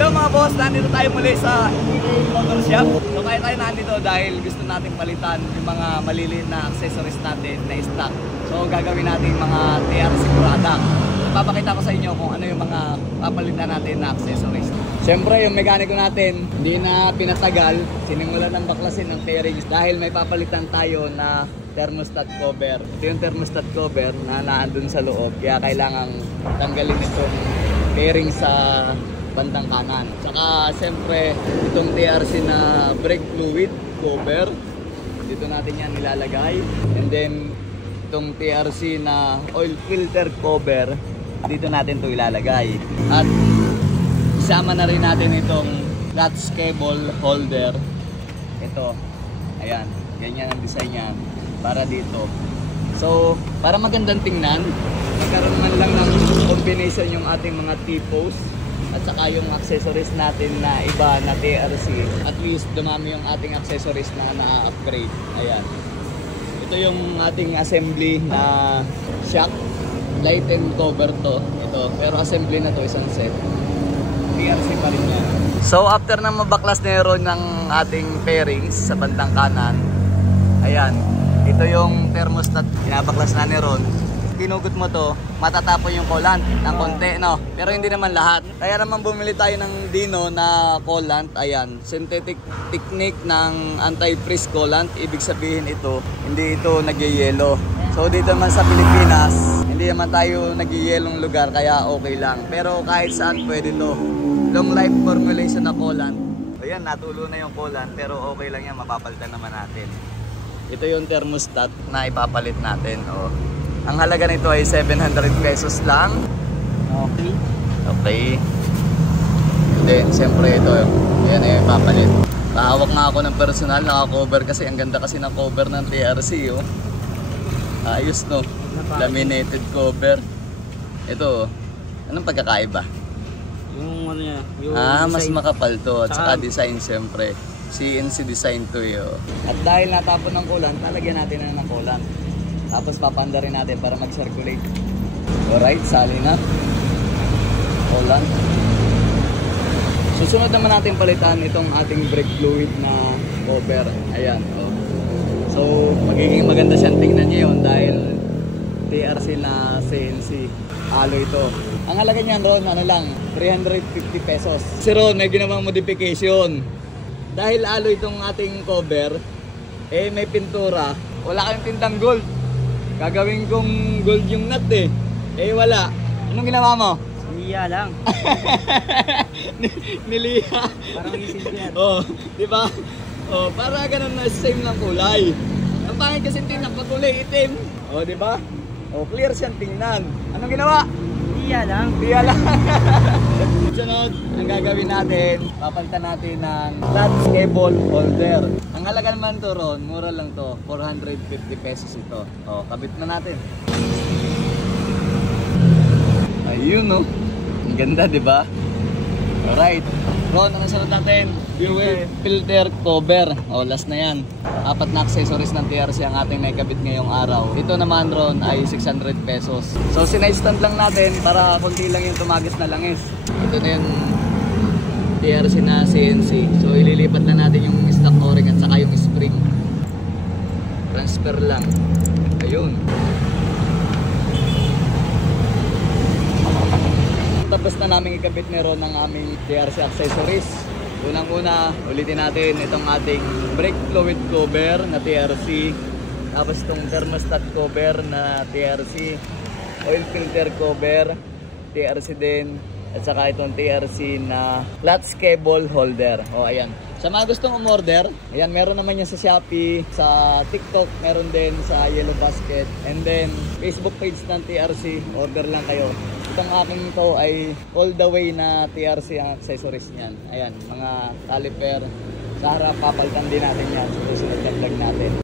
Hello mga boss, nandito tayo muli sa Motor Shop. So kaya tayo nandito dahil gusto natin palitan yung mga maliliit na accessories natin na stock. So gagawin natin mga TRC product. Papakita ko sa inyo kung ano yung mga papalitan natin na accessories. Siyempre yung mekaniko natin hindi na pinatagal, sinimulan ng baklasin ng fairings dahil may papalitan tayo na thermostat cover. Ito yung thermostat cover na naandun sa loob, kaya kailangang tanggalin itong fairing sa bandang kanan. Saka siyempre itong TRC na brake fluid cover, dito natin yan nilalagay. And then itong TRC na oil filter cover, dito natin to ilalagay. At isama na rin natin itong clutch cable holder. Ito, ayan, ganyan ang design niya para dito. So para magandang tingnan, magkaroon man lang ng combination yung ating mga T-post at saka yung accessories natin na iba na TRC. At least dumami yung ating accessories na na-upgrade. Ayan, ito yung ating assembly na shock, light and cover to. Ito, pero assembly na to, isang set. TRC pa rin yan. So after na mabaklas na yun ng ating fairings sa bandang kanan, ayan, ito yung thermostat, pinabaklas na ni Ron. Kinugot mo to, matatapon yung coolant ng konti, no? Pero hindi naman lahat. Kaya naman bumili tayo ng Dino na coolant. Ayan, synthetic technique ng anti-freeze coolant. Ibig sabihin ito, hindi ito nagyayelo. So dito naman sa Pilipinas, hindi naman tayo nagyayelong lugar, kaya okay lang. Pero kahit saan pwede to. Long life formulation na coolant. Ayan, natulo na yung coolant, pero okay lang yan, mapapalitan naman natin. Ito yung thermostat na ipapalit natin. Oh. Ang halaga nito ay 700 pesos lang. Okay. Okay. And then, siyempre ito, yan ay ipapalit. Kahawak nga ako ng personal, naka-cover kasi. Ang ganda kasi ng cover ng TRC. Oh. Ayos, no? Laminated cover. Ito, anong pagkakaiba? Yung ano niya, yung mas makapal to. At saka design, siyempre. CNC design to yun. At dahil natapon ng coolant, talagyan natin na ng coolant. Tapos papanda rin natin para mag-circulate. Alright, sali na. Coolant. Susunod naman natin palitan itong ating brake fluid na cover. Ayan. Oh. So, magiging maganda siyang tingnan niya yun dahil TRC na CNC. Alloy ito. Ang halaga niyan, Ron, ano lang, 350 pesos. Si Ron, may ginawang modification. Dahil alloy itong ating cover, eh may pintura, wala kayong tintang gold. Gagawin kong gold yung nut eh. Eh wala. Anong ginawa mo? Niliya lang. Niliya. Parang isindihan. Oh, di ba? Oh, para ganun na same ng kulay. Ang pangit kasi tingnan pag kulay itim. Oh, di ba? Oh, clear siyang tingnan. Anong ginawa? Niliya lang. Niliya lang. Sunod, ang gagawin natin, papalitan natin ng clutch cable holder. Ang halaga naman to, Ron, mura lang to, 450 pesos ito. O, kabit na natin. Ayun, no? Ang ganda, di ba? Alright. Ron, ano sunod natin? Fuel filter cover. O, last na yan. 4 na accessories ng TRC ang ating naikabit ngayong araw. Ito naman, Ron, ay 600 pesos. So, sinay-stand lang natin para konti lang yung tumagis na langis. Ito na yung TRC na CNC. So, ililipat na natin yung stock o-ring at saka yung spring. Transfer lang. Ayun. Tapos na namin ikabit meron ng aming TRC accessories. Unang-una, ulitin natin itong ating brake fluid cover na TRC. Tapos itong thermostat cover na TRC. Oil filter cover, TRC din. At saka itong TRC na clutch cable holder. O, ayan. Sa mga gustong umorder, ayan, meron naman yan sa Shopee, sa TikTok, meron din sa Yellow Basket. And then, Facebook page ng TRC, order lang kayo. Itong aking to ay all the way na TRC ang accessories niyan. Ayan, mga caliper. Sa harap, papalitan din natin yan. Susunod na vlog natin.